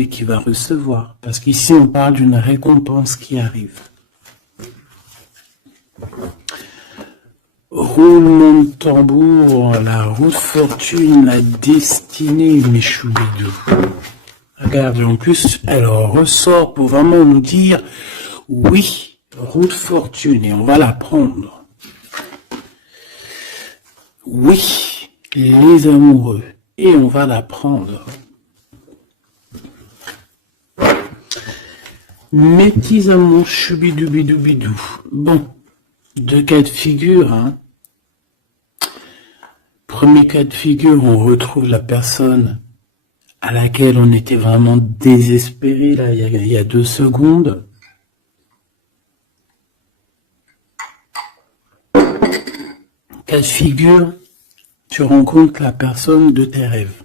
et qui va recevoir. Parce qu'ici, on parle d'une récompense qui arrive. Roulement de tambour, la roue de fortune, la destinée, mes choubidous. Regarde, en plus, elle ressort pour vraiment nous dire, oui, roue de fortune, et on va la prendre. Oui, les amoureux, et on va la prendre. Mes petits amours, choubidoubidou. Bon, deux cas de figure, hein. Premier cas de figure, on retrouve la personne à laquelle on était vraiment désespéré, là, il y a 2 secondes. Cas de figure, tu rencontres la personne de tes rêves.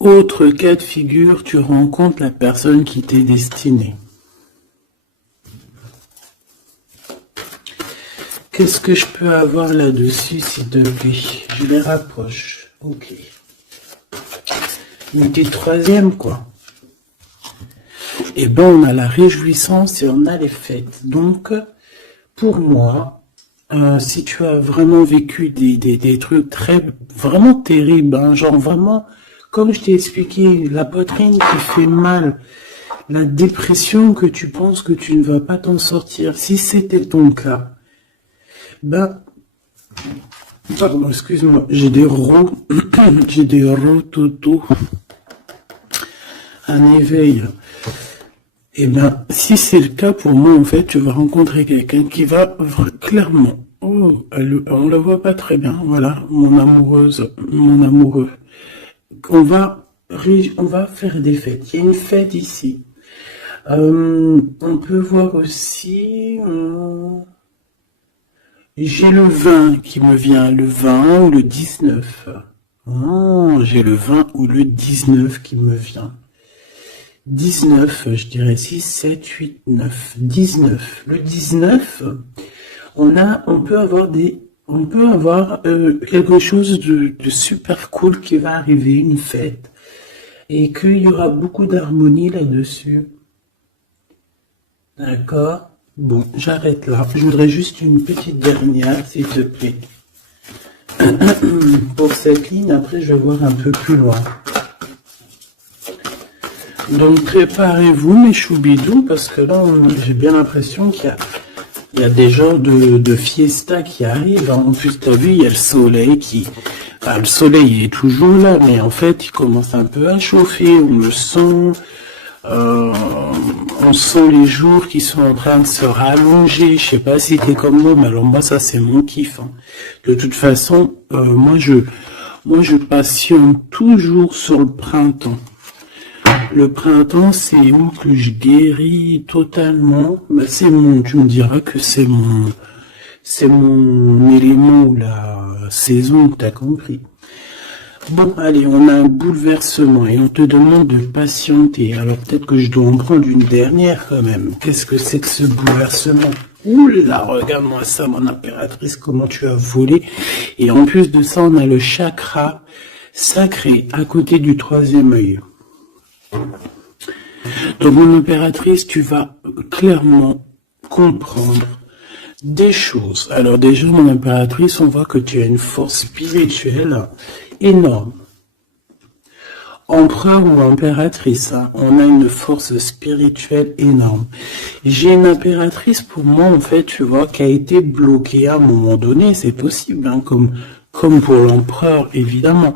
Autre cas de figure, tu rencontres la personne qui t'est destinée. Qu'est-ce que je peux avoir là-dessus, s'il te plaît? Je les rapproche. Ok. Mais t'es troisième, quoi. Eh ben, on a la réjouissance et on a les fêtes. Donc, pour moi, si tu as vraiment vécu des trucs vraiment terribles, hein, genre vraiment, comme je t'ai expliqué, la poitrine qui fait mal, la dépression que tu penses que tu ne vas pas t'en sortir, si c'était ton cas, ben, pardon, excuse-moi, j'ai des rototos, un éveil. Eh ben, si c'est le cas pour moi, en fait, tu vas rencontrer quelqu'un qui va clairement, oh, on la voit pas très bien, voilà, mon amoureuse, mon amoureux. On va faire des fêtes. Il y a une fête ici. On peut voir aussi, j'ai le 20 qui me vient, le 20 ou le 19. Oh, j'ai le 20 ou le 19 qui me vient. 19, je dirais 6, 7, 8, 9, 19. Le 19, on peut avoir quelque chose de super cool qui va arriver, une fête, et qu'il y aura beaucoup d'harmonie là-dessus. D'accord? Bon, j'arrête là. Je voudrais juste une petite dernière, s'il te plaît. Pour cette ligne, après je vais voir un peu plus loin. Donc préparez-vous mes choubidous, parce que là j'ai bien l'impression qu'il y a des genres de fiesta qui arrivent. En plus t'as vu, il y a le soleil le soleil est toujours là, mais en fait il commence un peu à chauffer, on le sent. On sent les jours qui sont en train de se rallonger. Je sais pas si t'es comme moi, mais alors moi ça c'est mon kiff, hein. De toute façon, moi je passionne toujours sur le printemps. Le printemps, c'est où que je guéris totalement. Bah, tu me diras que c'est mon élément ou la saison, t'as compris. Bon, allez, on a un bouleversement et on te demande de patienter. Alors peut-être que je dois en prendre une dernière quand même. Qu'est-ce que c'est que ce bouleversement? Oula, regarde-moi ça, mon impératrice, comment tu as volé. Et en plus de ça, on a le chakra sacré à côté du 3e œil. Donc mon impératrice, tu vas clairement comprendre des choses. Alors déjà, mon impératrice, on voit que tu as une force spirituelle énorme. Empereur ou impératrice, hein, on a une force spirituelle énorme. J'ai une impératrice pour moi, en fait, tu vois, qui a été bloquée à un moment donné, c'est possible, hein, comme pour l'empereur, évidemment.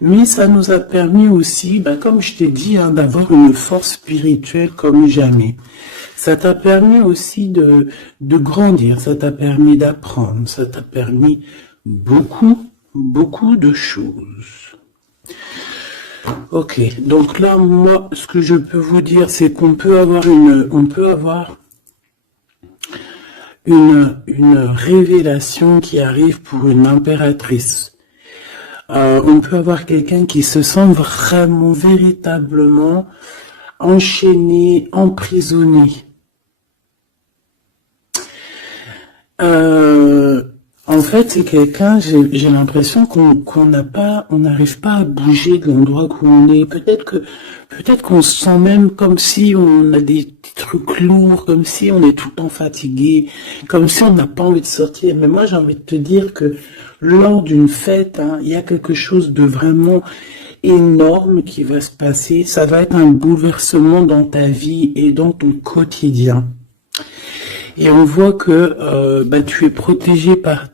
Mais ça nous a permis aussi, comme je t'ai dit, hein, d'avoir une force spirituelle comme jamais. Ça t'a permis aussi de grandir, ça t'a permis d'apprendre, ça t'a permis beaucoup de choses. Ok, donc là, moi, ce que je peux vous dire, c'est qu'on peut avoir une révélation qui arrive pour une impératrice. On peut avoir quelqu'un qui se sent vraiment, véritablement enchaîné, emprisonné. En fait, c'est quelqu'un, j'ai l'impression qu'on n'a pas, on n'arrive pas à bouger de l'endroit où on est. Peut-être qu'on se sent même comme si on a des trucs lourds, comme si on est tout le temps fatigué, comme si on n'a pas envie de sortir. Mais moi, j'ai envie de te dire que lors d'une fête, hein, il y a quelque chose de vraiment énorme qui va se passer. Ça va être un bouleversement dans ta vie et dans ton quotidien. Et on voit que tu es protégé par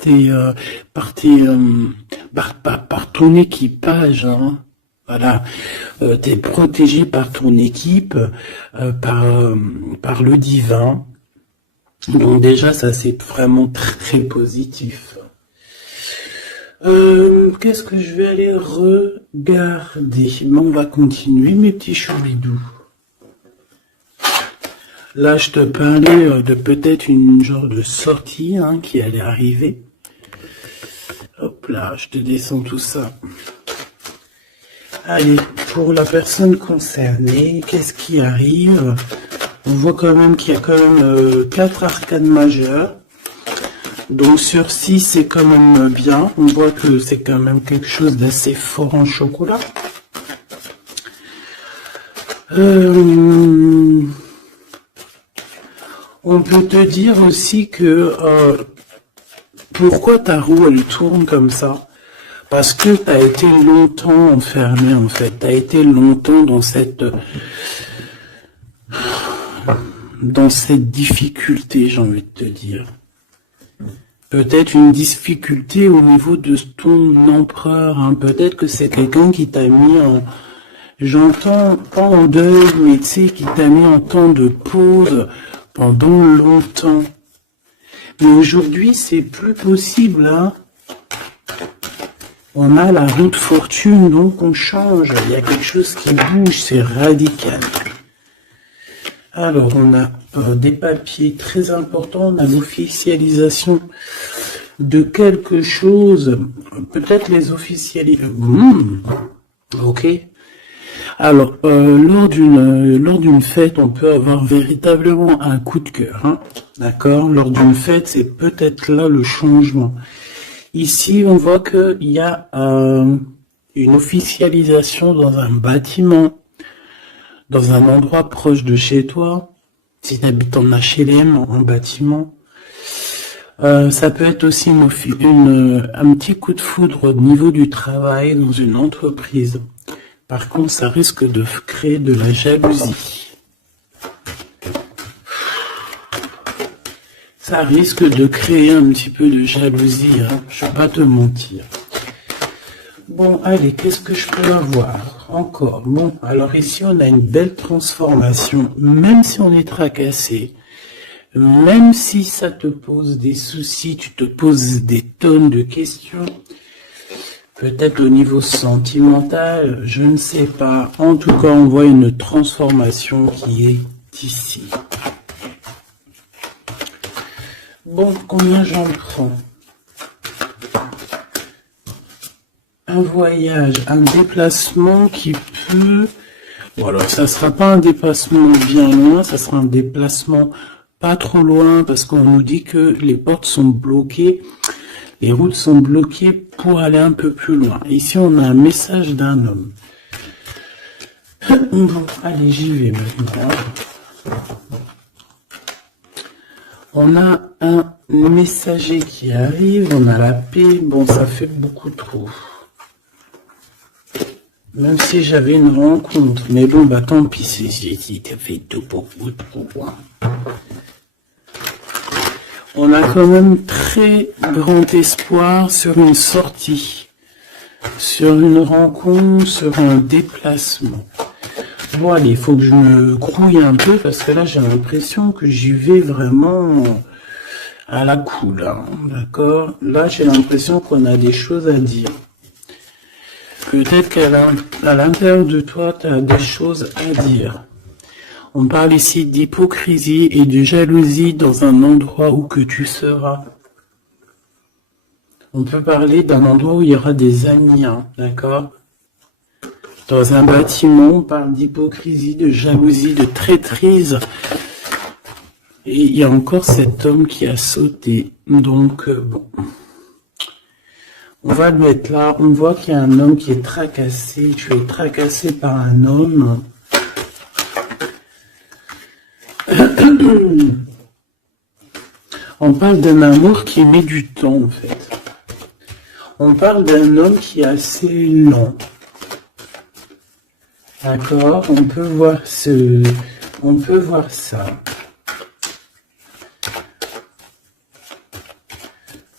ton équipage, hein. Voilà, tu es protégé par ton équipe, par le divin. Donc déjà, ça c'est vraiment très positif. Qu'est-ce que je vais aller regarder? Mais on va continuer, mes petits choubidous. Là, je te parlais de peut-être une genre de sortie hein, qui allait arriver. Hop là, je te descends tout ça. Allez, pour la personne concernée, qu'est-ce qui arrive? On voit quand même qu'il y a quand même 4 arcanes majeures. Donc sur 6, c'est quand même bien. On voit que c'est quand même quelque chose d'assez fort en chocolat. On peut te dire aussi que pourquoi ta roue elle tourne comme ça? Parce que tu as été longtemps enfermé en fait. Tu as été longtemps dans cette difficulté, j'ai envie de te dire. Peut-être une difficulté au niveau de ton empereur. Hein. Peut-être que c'est quelqu'un qui t'a mis en... J'entends pas en deuil, mais tu sais, qui t'a mis en temps de pause pendant longtemps. Mais aujourd'hui, c'est plus possible, hein. On a la roue de fortune, donc on change. Il y a quelque chose qui bouge, c'est radical. Alors, on a des papiers très importants, on a l'officialisation de quelque chose. Peut-être les officialisations. Ok. Alors, lors d'une fête, on peut avoir véritablement un coup de cœur. Hein, d'accord. Lors d'une fête, c'est peut-être là le changement. Ici, on voit qu'il y a une officialisation dans un bâtiment, dans un endroit proche de chez toi. Si tu habites en HLM, en bâtiment. Ça peut être aussi un petit coup de foudre au niveau du travail dans une entreprise. Par contre, ça risque de créer de la jalousie. Ça risque de créer un petit peu de jalousie, hein. Je ne vais pas te mentir. Bon, allez, qu'est-ce que je peux avoir encore? Bon, alors ici, on a une belle transformation. Même si on est tracassé, même si ça te pose des soucis, tu te poses des tonnes de questions, peut-être au niveau sentimental, je ne sais pas. En tout cas, on voit une transformation qui est ici. Bon, combien j'en prends? Un voyage, un déplacement qui peut... Bon, alors, ça sera pas un déplacement bien loin, ça sera un déplacement pas trop loin, parce qu'on nous dit que les portes sont bloquées. Les routes sont bloquées pour aller un peu plus loin. Ici, on a un message d'un homme. Bon, allez, j'y vais maintenant. On a un messager qui arrive, on a la paix. Bon, ça fait beaucoup trop. Même si j'avais une rencontre. Mais bon, bah tant pis, ça fait tout beaucoup trop. On a quand même très grand espoir sur une sortie, sur une rencontre, sur un déplacement. Bon allez, il faut que je me grouille un peu parce que là j'ai l'impression que j'y vais vraiment à la cool, hein, d'accord? Là j'ai l'impression qu'on a des choses à dire. Peut-être qu'à l'intérieur de toi, tu as des choses à dire. On parle ici d'hypocrisie et de jalousie dans un endroit où que tu seras. On peut parler d'un endroit où il y aura des amis, hein, d'accord? Dans un bâtiment, on parle d'hypocrisie, de jalousie, de traîtrise. Et il y a encore cet homme qui a sauté. Donc, bon. On va le mettre là. On voit qu'il y a un homme qui est tracassé. Tu es tracassé par un homme. On parle d'un amour qui met du temps, en fait. On parle d'un homme qui est assez lent. D'accord? On peut voir ça.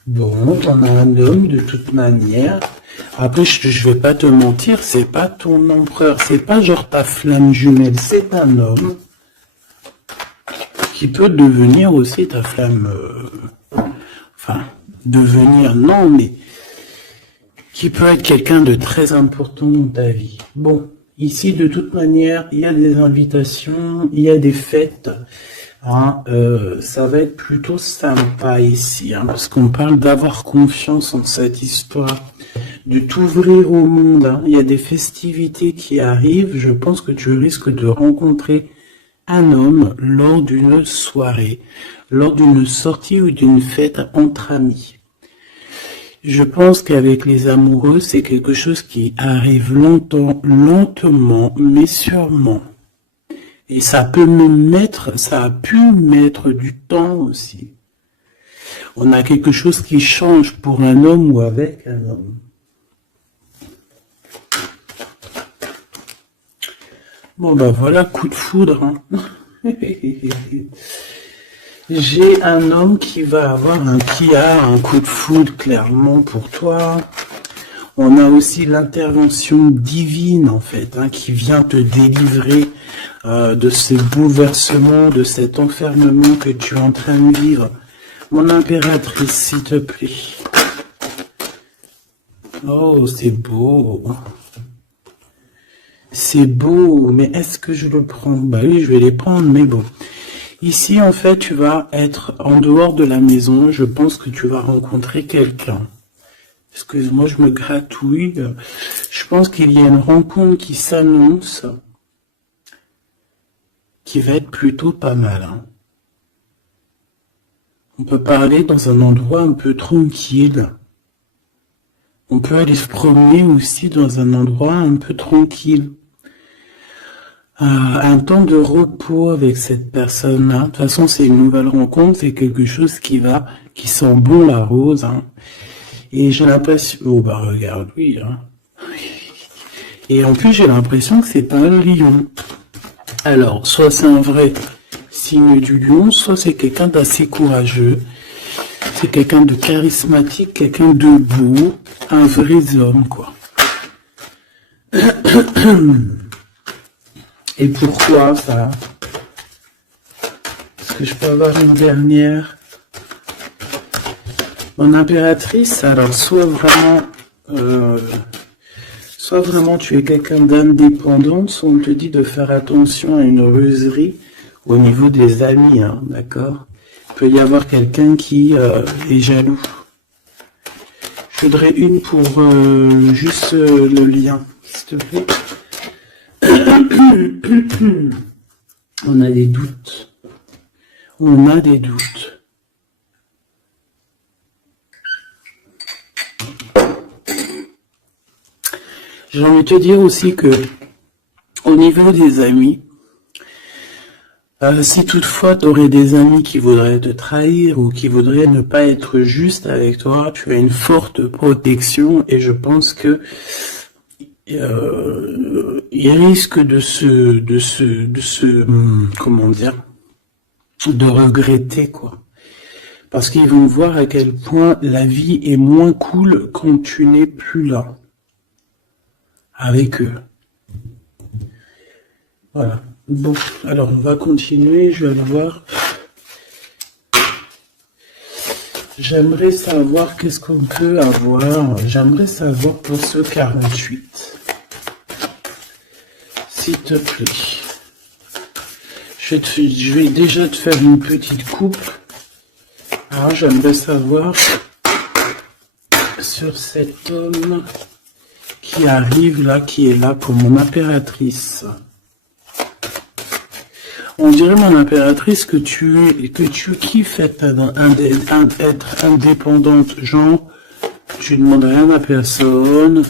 Bon, on a un homme de toute manière. Après, je vais pas te mentir, c'est pas ton empereur, c'est pas genre ta flamme jumelle, c'est un homme qui peut devenir aussi ta flamme, enfin, devenir, non, mais qui peut être quelqu'un de très important dans ta vie. Bon, ici, de toute manière, il y a des invitations, il y a des fêtes. Hein, ça va être plutôt sympa ici, hein, parce qu'on parle d'avoir confiance en cette histoire, de t'ouvrir au monde. Hein. Il y a des festivités qui arrivent. Je pense que tu risques de rencontrer un homme lors d'une soirée, lors d'une sortie ou d'une fête entre amis. Je pense qu'avec les amoureux, c'est quelque chose qui arrive lentement, mais sûrement. Et ça a pu mettre du temps aussi. On a quelque chose qui change pour un homme ou avec un homme. Bon ben voilà, coup de foudre. Hein. J'ai un homme qui a un coup de foudre clairement pour toi. On a aussi l'intervention divine en fait, hein, qui vient te délivrer de ces bouleversements, de cet enfermement que tu es en train de vivre. Mon impératrice, s'il te plaît. Oh, c'est beau. C'est beau, mais est-ce que je le prends? Bah oui, je vais les prendre, mais bon. Ici, en fait, tu vas être en dehors de la maison. Je pense que tu vas rencontrer quelqu'un. Excuse-moi, je me gratouille. Je pense qu'il y a une rencontre qui s'annonce, qui va être plutôt pas mal. Hein. On peut parler dans un endroit un peu tranquille. On peut aller se promener aussi dans un endroit un peu tranquille. Un temps de repos avec cette personne-là. De toute façon, c'est une nouvelle rencontre, c'est quelque chose qui sent bon la rose. Hein. Et j'ai l'impression... Oh bah regarde, oui. Hein. Et en plus, j'ai l'impression que c'est pas un lion. Alors, soit c'est un vrai signe du lion, soit c'est quelqu'un d'assez courageux. C'est quelqu'un de charismatique, quelqu'un de beau, un vrai homme, quoi. Et pourquoi ça? Est-ce que je peux avoir une dernière? Mon impératrice, alors soit vraiment tu es quelqu'un d'indépendant, soit on te dit de faire attention à une ruserie au niveau des amis, hein, d'accord? Il peut y avoir quelqu'un qui est jaloux. Je voudrais une pour juste le lien, s'il te plaît. On a des doutes. On a des doutes. J'ai envie de te dire aussi que au niveau des amis, si toutefois tu aurais des amis qui voudraient te trahir ou qui voudraient ne pas être juste avec toi, tu as une forte protection et je pense que il risque comment dire, de regretter quoi. Parce qu'ils vont voir à quel point la vie est moins cool quand tu n'es plus là. Avec eux. Voilà. Bon, alors on va continuer, je vais aller voir. J'aimerais savoir qu'est-ce qu'on peut avoir. J'aimerais savoir pour ce 48. S'il te plaît. Je vais déjà te faire une petite coupe. Alors j'aimerais savoir sur cet homme qui arrive là, qui est là pour mon impératrice. On dirait, mon impératrice, que tu kiffes être indépendante, genre, Tu demandes rien à personne.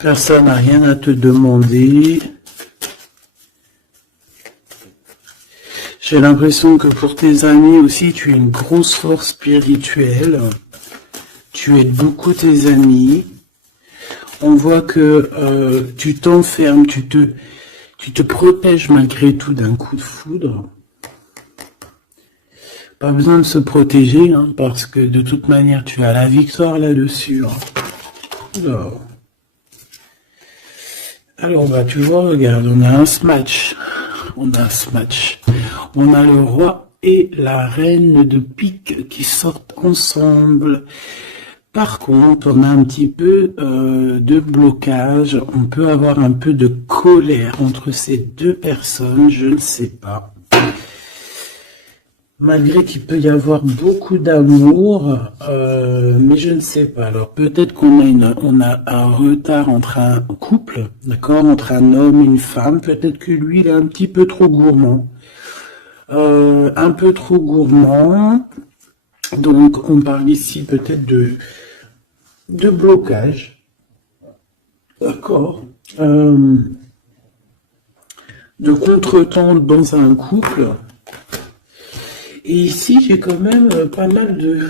Personne n'a rien à te demander. J'ai l'impression que pour tes amis aussi, tu as une grosse force spirituelle. Tu aides beaucoup tes amis. On voit que tu t'enfermes, tu te protèges malgré tout d'un coup de foudre. Pas besoin de se protéger, hein, parce que de toute manière, tu as la victoire là-dessus. Hein. Alors, bah, tu vois, regarde, on a un match. On a ce match. On a le roi et la reine de pique qui sortent ensemble. Par contre, on a un petit peu de blocage. On peut avoir un peu de colère entre ces deux personnes. Je ne sais pas. Malgré qu'il peut y avoir beaucoup d'amour, mais je ne sais pas. Alors peut-être on a un retard entre un couple, d'accord, entre un homme et une femme. Peut-être que lui, il est un petit peu trop gourmand. Un peu trop gourmand. Donc on parle ici peut-être de blocage. D'accord. De contretemps dans un couple. Et ici, j'ai quand même pas mal de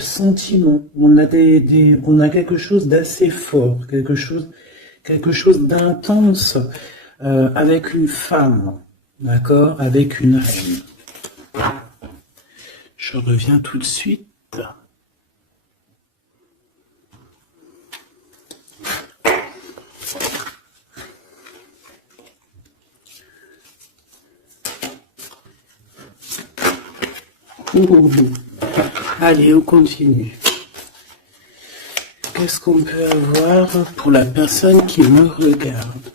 sentiments. On a on a quelque chose d'assez fort, quelque chose d'intense avec une femme, d'accord, avec une reine. Je reviens tout de suite. Allez, on continue. Qu'est-ce qu'on peut avoir pour la personne qui me regarde?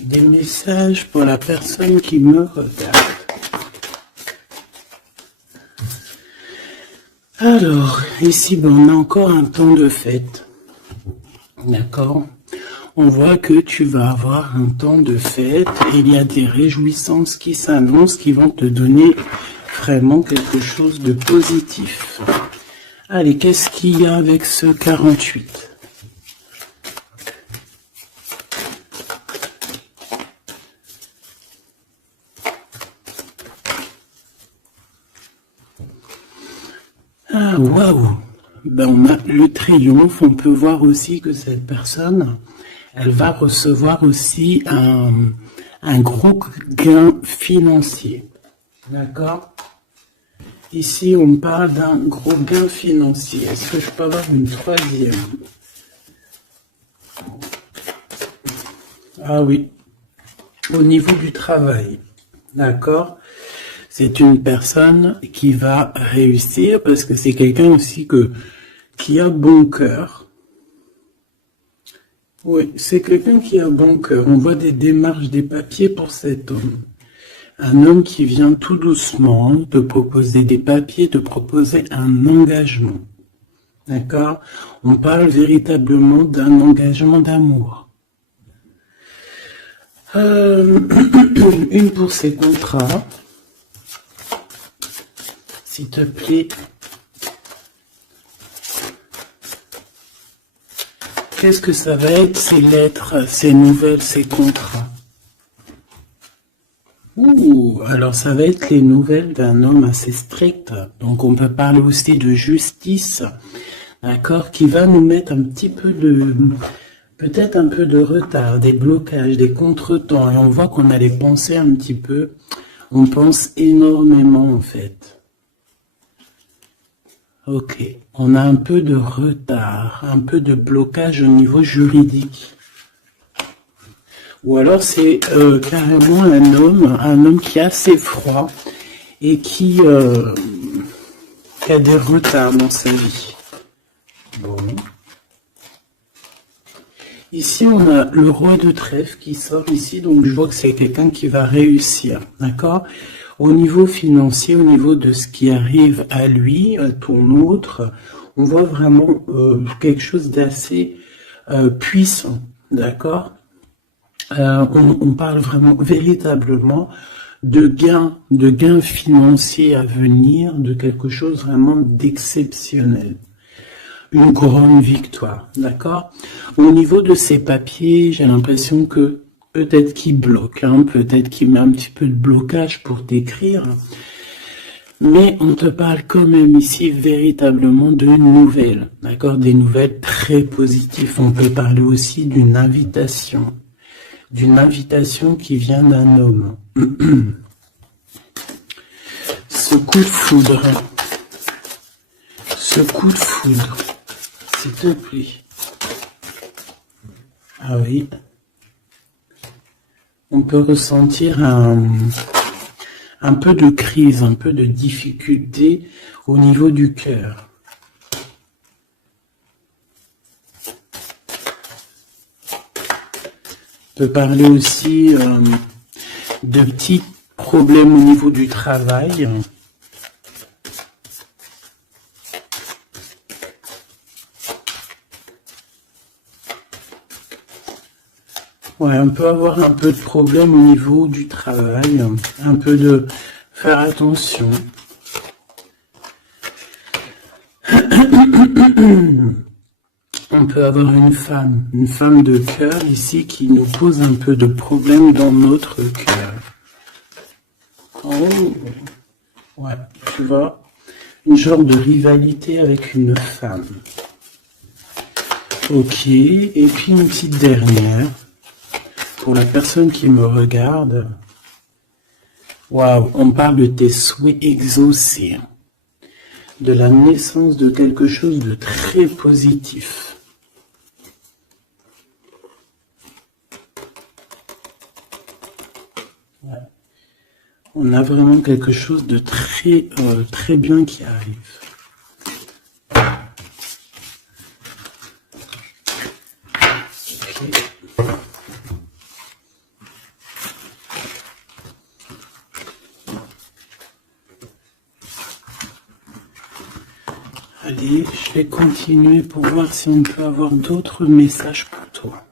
Des messages pour la personne qui me regarde. Alors, ici, on a encore un temps de fête. D'accord? On voit que tu vas avoir un temps de fête et il y a des réjouissances qui s'annoncent, qui vont te donner vraiment quelque chose de positif. Allez, qu'est-ce qu'il y a avec ce 48? Ah, waouh! Ben, on a le triomphe. On peut voir aussi que cette personne, elle va recevoir aussi un gros gain financier. D'accord? Ici, on parle d'un gros gain financier. Est-ce que je peux avoir une troisième? Ah oui. Au niveau du travail. D'accord? C'est une personne qui va réussir parce que c'est quelqu'un aussi qui a bon cœur. Oui, c'est quelqu'un qui a bon cœur. On voit des démarches, des papiers pour cet homme. Un homme qui vient tout doucement te proposer des papiers, te proposer un engagement. D'accord? On parle véritablement d'un engagement d'amour. Une pour ses contrats. S'il te plaît. Qu'est-ce que ça va être, ces lettres, ces nouvelles, ces contrats? Ouh, alors ça va être les nouvelles d'un homme assez strict. Donc on peut parler aussi de justice, d'accord, qui va nous mettre un petit peu peut-être un peu de retard, des blocages, des contretemps. Et on voit qu'on a les pensées un petit peu, on pense énormément en fait. Ok, on a un peu de retard, un peu de blocage au niveau juridique. Ou alors c'est carrément un homme qui est assez froid et qui a des retards dans sa vie. Bon. Ici, on a le roi de trèfle qui sort ici, donc je vois que c'est quelqu'un qui va réussir, d'accord? Au niveau financier, au niveau de ce qui arrive à lui, à ton autre, on voit vraiment quelque chose d'assez puissant, d'accord? On parle vraiment, véritablement de gains financiers à venir, de quelque chose vraiment d'exceptionnel. Une grande victoire, d'accord? Au niveau de ces papiers, j'ai l'impression que peut-être qu'il bloque, hein, peut-être qu'il met un petit peu de blocage pour t'écrire, mais on te parle quand même ici véritablement de nouvelles, d'accord? Des nouvelles très positives. On peut parler aussi d'une invitation qui vient d'un homme. Ce coup de foudre, s'il te plaît. Ah oui. On peut ressentir un peu de crise, un peu de difficulté au niveau du cœur. On peut parler aussi de petits problèmes au niveau du travail. Ouais, on peut avoir un peu de problème au niveau du travail, un peu de faire attention. On peut avoir une femme de cœur ici qui nous pose un peu de problème dans notre cœur. Oh, ouais, tu vois, une genre de rivalité avec une femme. Ok, et puis une petite dernière. Pour la personne qui me regarde, waouh, on parle de tes souhaits exaucés, de la naissance de quelque chose de très positif. Ouais. On a vraiment quelque chose de très, très bien qui arrive. Okay. Allez, je vais continuer pour voir si on peut avoir d'autres messages pour toi.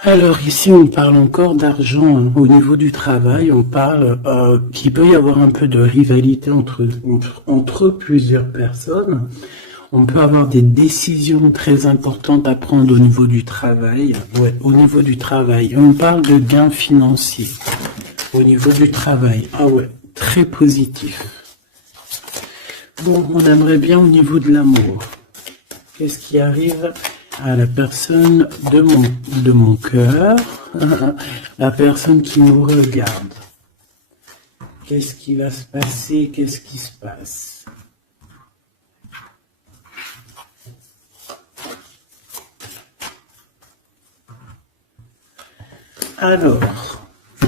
Alors ici, on parle encore d'argent, hein. Au niveau du travail, on parle qu'il peut y avoir un peu de rivalité entre plusieurs personnes. On peut avoir des décisions très importantes à prendre au niveau du travail. Ouais, au niveau du travail. On parle de gains financiers. Au niveau du travail. Ah ouais, très positif. Bon, on aimerait bien au niveau de l'amour. Qu'est-ce qui arrive à la personne de mon cœur, la personne qui nous regarde? Qu'est-ce qui va se passer? Qu'est-ce qui se passe? Alors,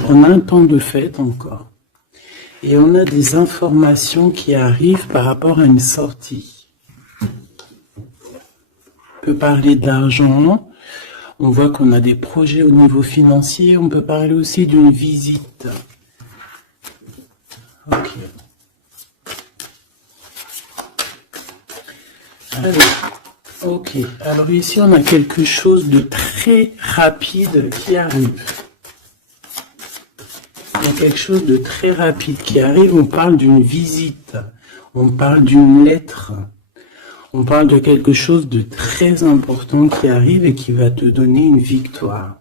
on a un temps de fête encore. Et on a des informations qui arrivent par rapport à une sortie. On peut parler d'argent. On voit qu'on a des projets au niveau financier. On peut parler aussi d'une visite. Ok. Alors ici on a quelque chose de très rapide qui arrive. Il y a quelque chose de très rapide qui arrive. On parle d'une visite. On parle d'une lettre. On parle de quelque chose de très important qui arrive et qui va te donner une victoire.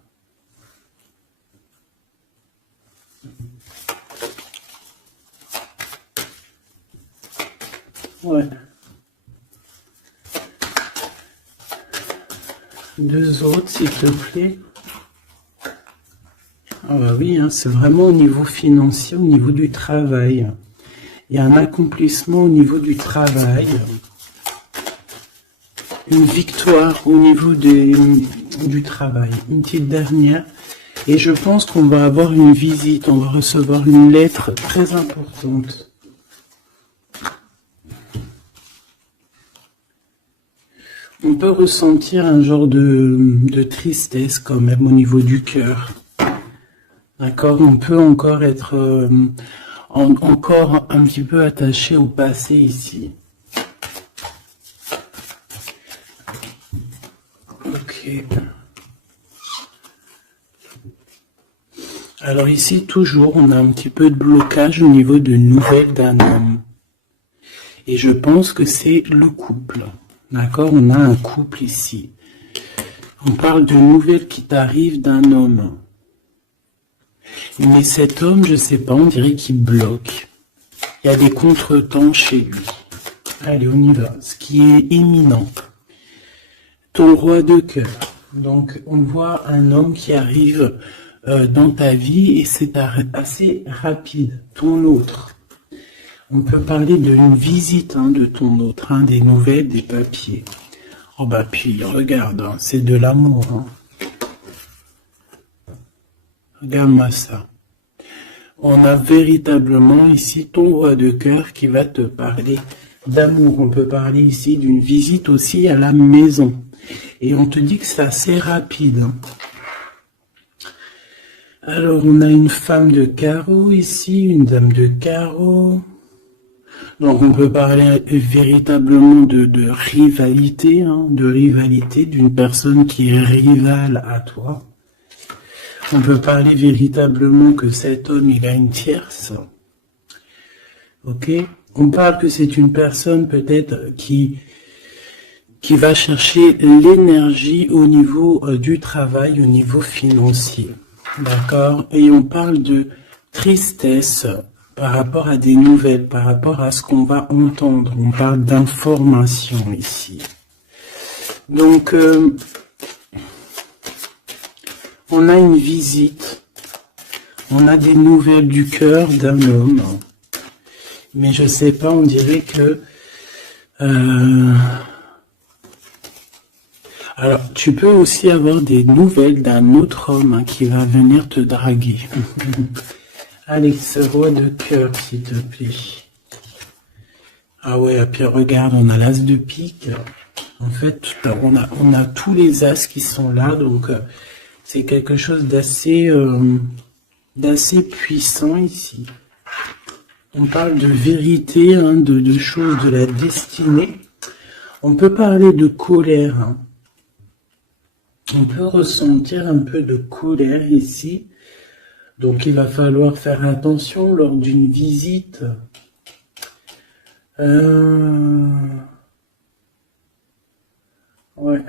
Ouais. Deux autres, s'il te plaît. Ah bah oui, hein, c'est vraiment au niveau financier, au niveau du travail. Il y a un accomplissement au niveau du travail. Une victoire au niveau du travail. Une petite dernière. Et je pense qu'on va avoir une visite. On va recevoir une lettre très importante. On peut ressentir un genre de tristesse quand même au niveau du cœur. D'accord, on peut encore être encore un petit peu attaché au passé ici. Ok. Alors ici, toujours, on a un petit peu de blocage au niveau de nouvelles d'un homme. Et je pense que c'est le couple. D'accord? On a un couple ici. On parle de nouvelles qui t'arrivent d'un homme. Mais cet homme, je sais pas, on dirait qu'il bloque. Il y a des contretemps chez lui. Allez, on y va. Ce qui est imminent. Ton roi de cœur. Donc, on voit un homme qui arrive dans ta vie et c'est assez rapide. Ton autre. On peut parler d'une visite de ton autre, des nouvelles, des papiers. Oh bah puis, regarde, c'est de l'amour. Regarde-moi ça. On a véritablement ici ton roi de cœur qui va te parler d'amour. On peut parler ici d'une visite aussi à la maison. Et on te dit que c'est assez rapide. Alors, on a une femme de carreau ici, une dame de carreau. Donc, on peut parler véritablement de rivalité, d'une personne qui est rivale à toi. On peut parler véritablement que cet homme, il a une tierce. Ok? On parle que c'est une personne peut-être qui va chercher l'énergie au niveau du travail, au niveau financier. D'accord? Et on parle de tristesse par rapport à des nouvelles, par rapport à ce qu'on va entendre. On parle d'information ici. Donc, on a une visite. On a des nouvelles du cœur d'un homme. Mais je sais pas, on dirait que... Alors, tu peux aussi avoir des nouvelles d'un autre homme qui va venir te draguer. Allez, ce roi de cœur, s'il te plaît. Ah ouais, et puis regarde, on a l'as de pique. En fait, on a tous les as qui sont là, donc c'est quelque chose d'assez puissant ici. On parle de vérité, de choses de la destinée. On peut parler de colère. On peut ressentir un peu de colère ici. Donc il va falloir faire attention lors d'une visite. Ouais.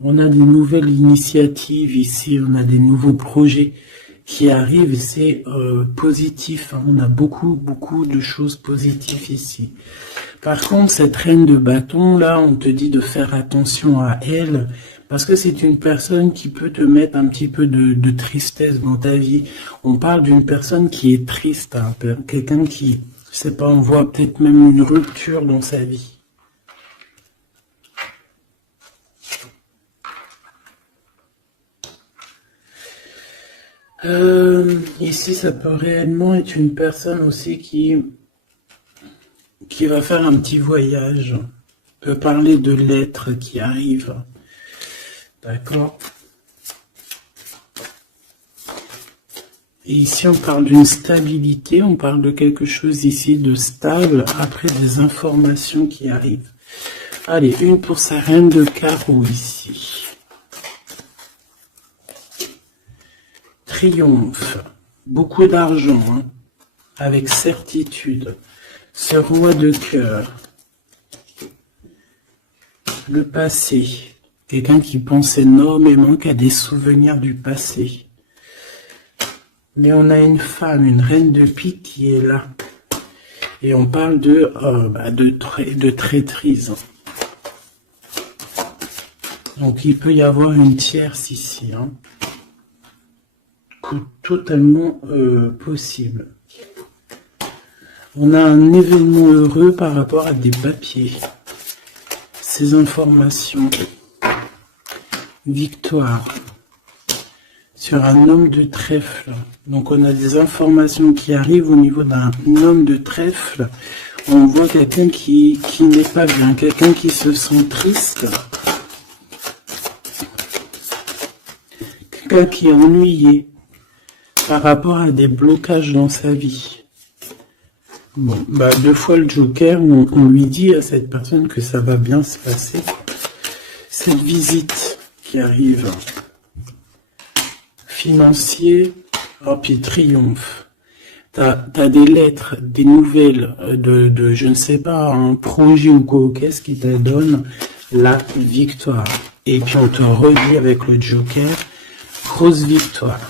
On a des nouvelles initiatives ici, on a des nouveaux projets qui arrivent, c'est positif. On a beaucoup de choses positives ici. Par contre, cette reine de bâton, là, on te dit de faire attention à elle, parce que c'est une personne qui peut te mettre un petit peu de tristesse dans ta vie. On parle d'une personne qui est triste, quelqu'un qui, je sais pas, on voit peut-être même une rupture dans sa vie. Ici, ça peut réellement être une personne aussi qui va faire un petit voyage. On peut parler de lettres qui arrivent. D'accord? Et ici, on parle d'une stabilité, on parle de quelque chose ici de stable après des informations qui arrivent. Allez, une pour sa reine de carreau ici. Triomphe. Beaucoup d'argent, avec certitude. Ce roi de cœur. Le passé. Quelqu'un qui pense énormément, qui a des souvenirs du passé. Mais on a une femme, une reine de pique qui est là. Et on parle de traîtrise. Donc il peut y avoir une tierce ici. Totalement possible. On a un événement heureux par rapport à des papiers. Ces informations. Victoire. Sur un homme de trèfle. Donc on a des informations qui arrivent au niveau d'un homme de trèfle. On voit quelqu'un qui n'est pas bien, quelqu'un qui se sent triste. Quelqu'un qui est ennuyé par rapport à des blocages dans sa vie. Bon, bah 2 fois le Joker, on lui dit à cette personne que ça va bien se passer. Cette visite qui arrive, financier, oh puis triomphe. T'as des lettres, des nouvelles de je ne sais pas, un projet ou quoi, qu'est-ce qui te donne la victoire. Et puis on te redit avec le Joker, grosse victoire.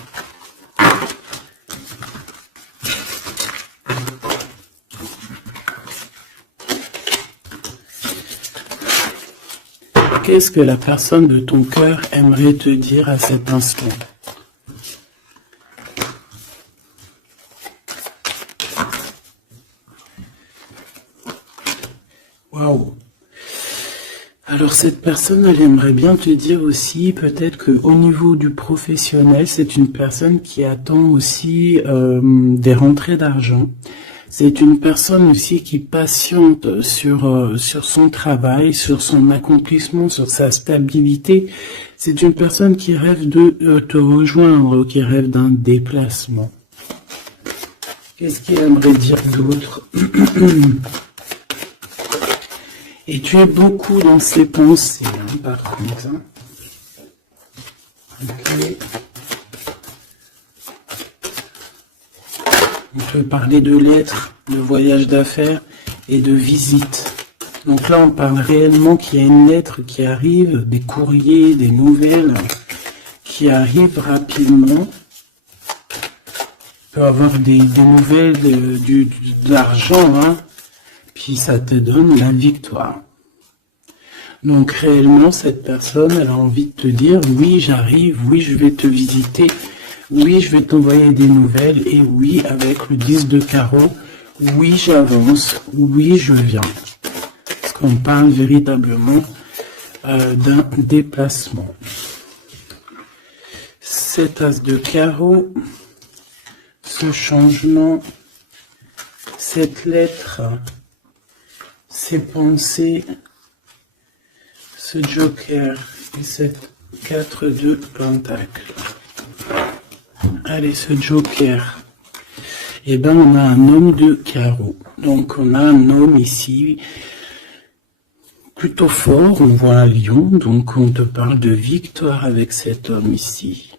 Qu'est-ce que la personne de ton cœur aimerait te dire à cet instant? Waouh! Alors cette personne, elle aimerait bien te dire aussi, peut-être qu'au niveau du professionnel, c'est une personne qui attend aussi des rentrées d'argent. C'est une personne aussi qui patiente sur son travail, sur son accomplissement, sur sa stabilité. C'est une personne qui rêve de te rejoindre, qui rêve d'un déplacement. Qu'est-ce qu'il aimerait dire d'autre? Et tu es beaucoup dans ses pensées, hein, par contre. Hein. Okay. On peut parler de lettres, de voyage d'affaires et de visites. Donc là, on parle réellement qu'il y a une lettre qui arrive, des courriers, des nouvelles qui arrivent rapidement. Tu peux avoir des nouvelles de l'argent, hein, puis ça te donne la victoire. Donc réellement, cette personne, elle a envie de te dire, oui, j'arrive, oui, je vais te visiter, oui, je vais t'envoyer des nouvelles, et oui, avec le 10 de carreau, oui, j'avance, oui, je viens. Parce qu'on parle véritablement d'un déplacement. 7 as de carreau, ce changement, cette lettre, ces pensées, ce Joker et cette 4 de Pentacle. Allez, ce Joker. Eh ben, on a un homme de carreau. Donc, on a un homme ici plutôt fort. On voit un lion. Donc, on te parle de victoire avec cet homme ici.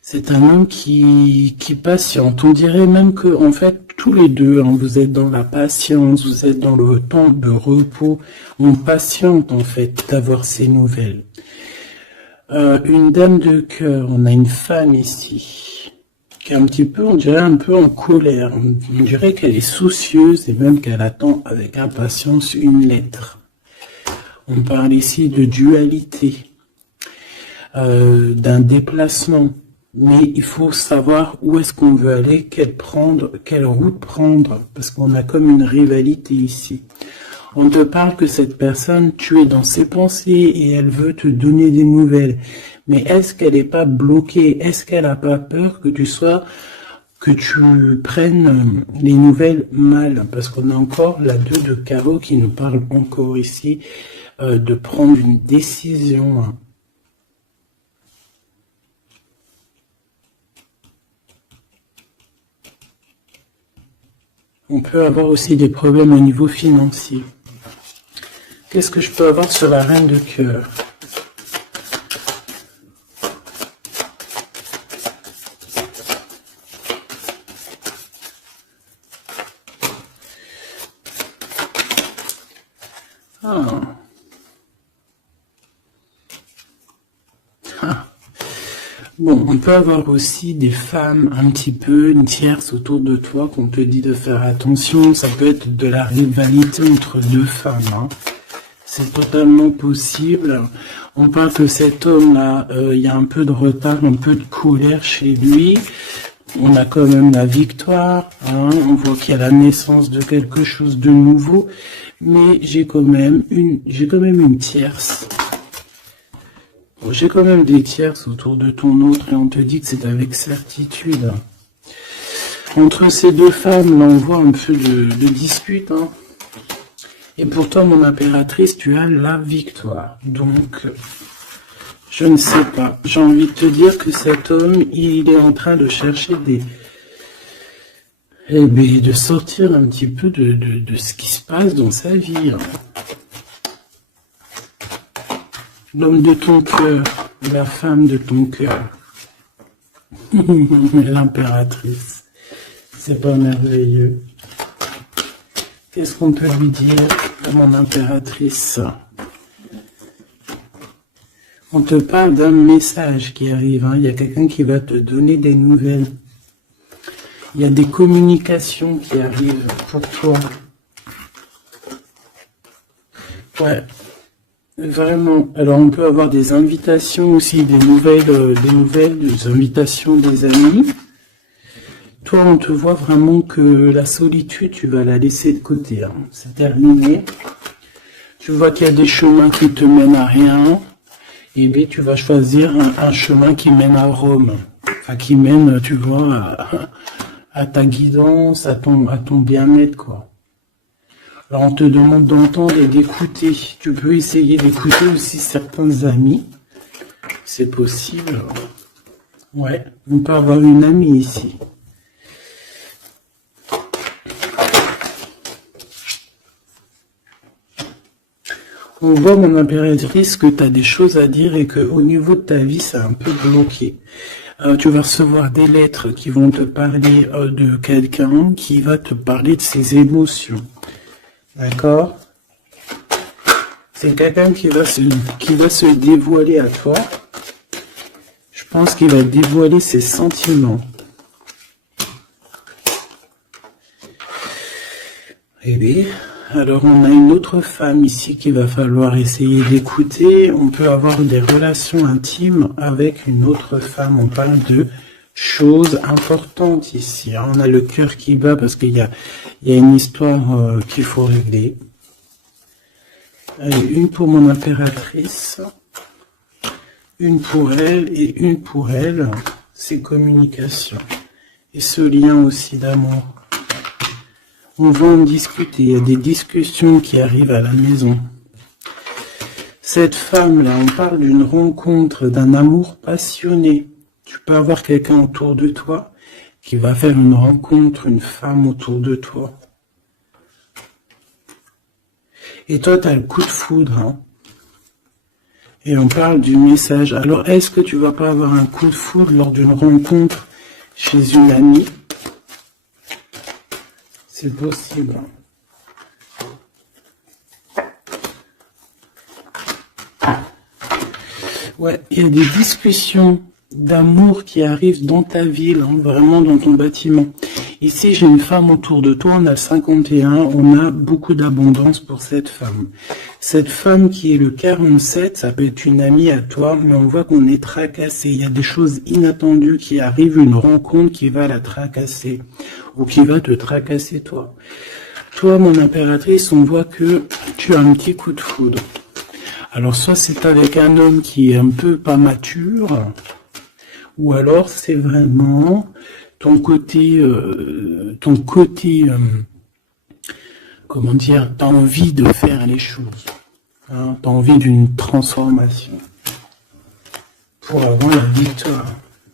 C'est un homme qui patiente. On dirait même que, en fait, tous les deux, hein, vous êtes dans la patience, vous êtes dans le temps de repos. On patiente, en fait, d'avoir ces nouvelles. Une dame de cœur, on a une femme ici, qui est un petit peu, on dirait un peu en colère. On dirait qu'elle est soucieuse et même qu'elle attend avec impatience une lettre. On parle ici de dualité, d'un déplacement. Mais il faut savoir où est-ce qu'on veut aller, quelle route prendre, parce qu'on a comme une rivalité ici. On te parle que cette personne, tu es dans ses pensées et elle veut te donner des nouvelles. Mais est-ce qu'elle n'est pas bloquée? Est-ce qu'elle n'a pas peur que tu prennes les nouvelles mal? Parce qu'on a encore la 2 de carreau qui nous parle encore ici de prendre une décision. On peut avoir aussi des problèmes au niveau financier. Qu'est-ce que je peux avoir sur la reine de cœur? Bon, on peut avoir aussi des femmes un petit peu, une tierce autour de toi qu'on te dit de faire attention. Ça peut être de la rivalité entre deux femmes. Hein. C'est totalement possible. On parle que cet homme-là, il y a un peu de retard, un peu de colère chez lui. On a quand même la victoire. Hein. On voit qu'il y a la naissance de quelque chose de nouveau. Mais j'ai quand même une tierce. J'ai quand même des tierces autour de ton autre et on te dit que c'est avec certitude. Entre ces deux femmes, là, on voit un peu de dispute. Hein. Et pour toi, mon impératrice, tu as la victoire. Donc, je ne sais pas. J'ai envie de te dire que cet homme, il est en train de chercher Eh bien, de sortir un petit peu de ce qui se passe dans sa vie. Hein. L'homme de ton cœur, la femme de ton cœur. L'impératrice. C'est pas merveilleux. Qu'est-ce qu'on peut lui dire à mon impératrice? On te parle d'un message qui arrive. Hein. Il y a quelqu'un qui va te donner des nouvelles. Il y a des communications qui arrivent pour toi. Ouais, vraiment. Alors on peut avoir des invitations aussi, des invitations des amis. Toi, on te voit vraiment que la solitude, tu vas la laisser de côté. Hein. C'est terminé. Tu vois qu'il y a des chemins qui te mènent à rien. Et bien, tu vas choisir un chemin qui mène à Rome. Enfin, qui mène, tu vois, à ta guidance, à ton bien-être, quoi. Alors, on te demande d'entendre et d'écouter. Tu peux essayer d'écouter aussi certains amis. C'est possible. Ouais, on peut avoir une amie ici. On voit, mon impératrice, que tu as des choses à dire et qu'au niveau de ta vie, c'est un peu bloqué. Tu vas recevoir des lettres qui vont te parler de quelqu'un qui va te parler de ses émotions. D'accord? C'est quelqu'un qui va se dévoiler à toi. Je pense qu'il va dévoiler ses sentiments. Eh bien, alors on a une autre femme ici qu'il va falloir essayer d'écouter. On peut avoir des relations intimes avec une autre femme. On parle de choses importantes ici. On a le cœur qui bat parce qu'il y a une histoire qu'il faut régler. Allez, une pour mon impératrice, une pour elle et une pour elle. C'est communication. Et ce lien aussi d'amour. On va en discuter, il y a des discussions qui arrivent à la maison. Cette femme-là, on parle d'une rencontre, d'un amour passionné. Tu peux avoir quelqu'un autour de toi qui va faire une rencontre, une femme autour de toi. Et toi, tu as le coup de foudre. Hein. Et on parle du message. Alors, est-ce que tu vas pas avoir un coup de foudre lors d'une rencontre chez une amie ? C'est possible. Ouais, il y a des discussions d'amour qui arrivent dans ta ville, hein, vraiment dans ton bâtiment. Ici, j'ai une femme autour de toi, on a 51, on a beaucoup d'abondance pour cette femme. Cette femme qui est le 47, ça peut être une amie à toi, mais on voit qu'on est tracassé. Il y a des choses inattendues qui arrivent, une rencontre qui va la tracasser, ou qui va te tracasser toi. Toi, mon impératrice, on voit que tu as un petit coup de foudre. Alors, soit c'est avec un homme qui est un peu pas mature, ou alors c'est vraiment ton côté, comment dire, t'as envie de faire les choses. Hein, t'as envie d'une transformation pour avoir la victoire.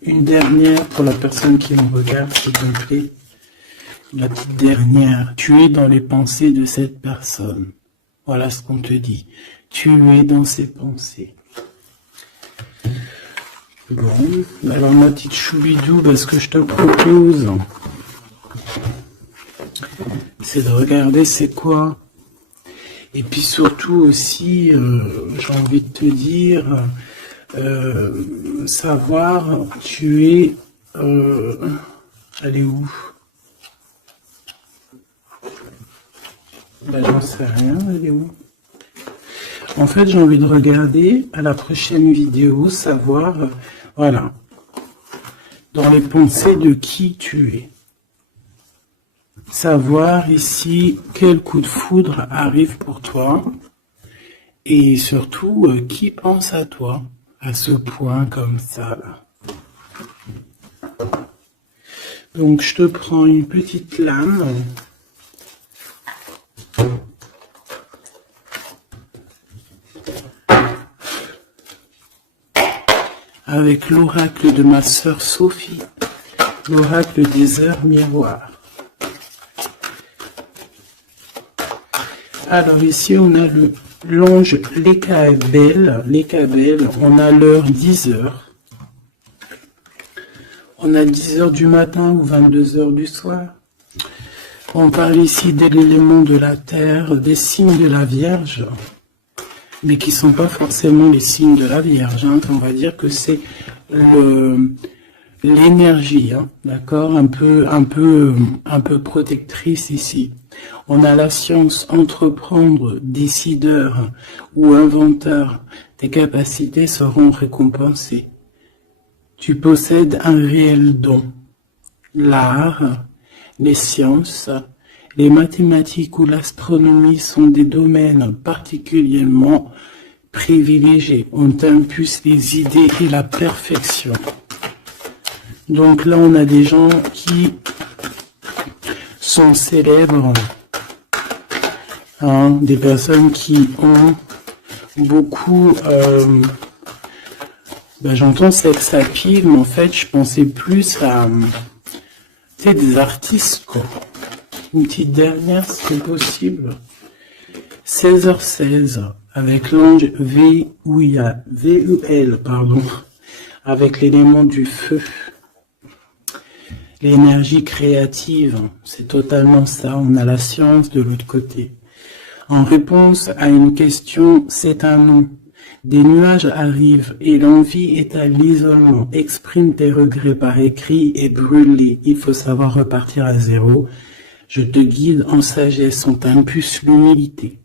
Une dernière pour la personne qui me regarde, s'il te plaît. La petite dernière, tu es dans les pensées de cette personne. Voilà ce qu'on te dit. Tu es dans ses pensées. Bon, alors ma petite choubidou, ce que je te propose, c'est de regarder c'est quoi. Et puis surtout aussi, j'ai envie de te dire, savoir, tu es... elle est où? J'en sais rien, elle est où? En fait, j'ai envie de regarder à la prochaine vidéo, savoir, voilà, dans les pensées de qui tu es. Savoir ici quel coup de foudre arrive pour toi et surtout qui pense à toi à ce point comme ça là. Donc je te prends une petite lame. Avec l'oracle de ma sœur Sophie, l'oracle des heures miroirs. Alors ici, on a l'ange Lekabel. Lekabel, on a l'heure 10 heures. On a 10 heures du matin ou 22 heures du soir. On parle ici de l'élément de la terre, des signes de la Vierge, mais qui sont pas forcément les signes de la Vierge. Hein. On va dire que c'est l'énergie, hein, d'accord, un peu protectrice ici. On a la science, entreprendre, décideur ou inventeur. Tes capacités seront récompensées. Tu possèdes un réel don. L'art, les sciences, les mathématiques ou l'astronomie sont des domaines particulièrement privilégiés. On t'impulse les idées et la perfection. Donc là, on a des gens qui sont célèbres, hein, des personnes qui ont beaucoup... j'entends sex appeal, mais en fait, je pensais plus à... des artistes, quoi. Une petite dernière, si c'est possible. 16h16, avec l'ange VUL, pardon, avec l'élément du feu. L'énergie créative, c'est totalement ça. On a la science de l'autre côté. En réponse à une question, c'est un non. Des nuages arrivent et l'envie est à l'isolement. Exprime tes regrets par écrit et brûle-les. Il faut savoir repartir à zéro. Je te guide en sagesse, on t'impulse l'humilité.